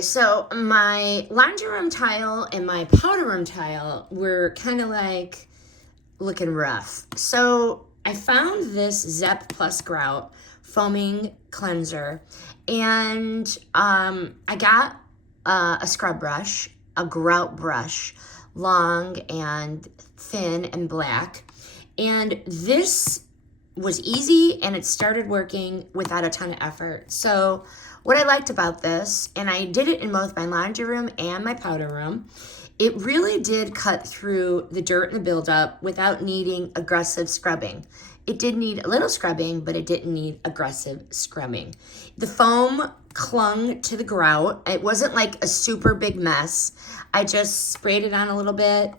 So my laundry room tile and my powder room tile were kind of like looking rough. So I found this Zep Plus Grout foaming cleanser, and I got a scrub brush, a Grout brush, long and thin and black. And this was easy and it started working without a ton of effort. So what I liked about this, and I did it in both my laundry room and my powder room, it really did cut through the dirt and the buildup without needing aggressive scrubbing. It did need a little scrubbing, but it didn't need aggressive scrubbing. The foam clung to the grout. It wasn't like a super big mess. I just sprayed it on a little bit,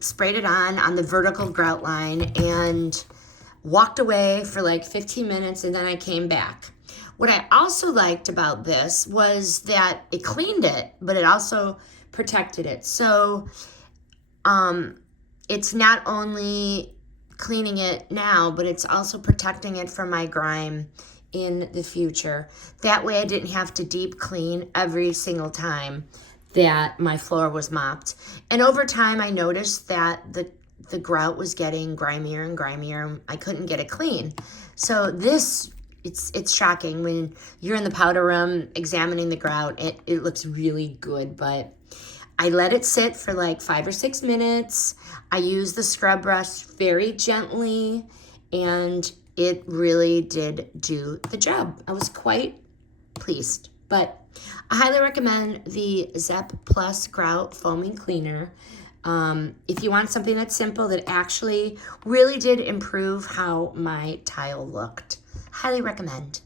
sprayed it on the vertical grout line, and walked away for like 15 minutes, and then I came back. What I also liked about this was that it cleaned it, but it also protected it. So it's not only cleaning it now, but it's also protecting it from my grime in the future. That way I didn't have to deep clean every single time that my floor was mopped. And over time I noticed that the grout was getting grimier and grimier. I couldn't get it clean. So it's shocking when you're in the powder room examining the grout. It looks really good, but I let it sit for like 5 or 6 minutes. I used the scrub brush very gently, and it really did do the job. I was quite pleased, but I highly recommend the Zep Plus Grout Foaming Cleaner. If you want something that's simple that actually really did improve how my tile looked. Highly recommend.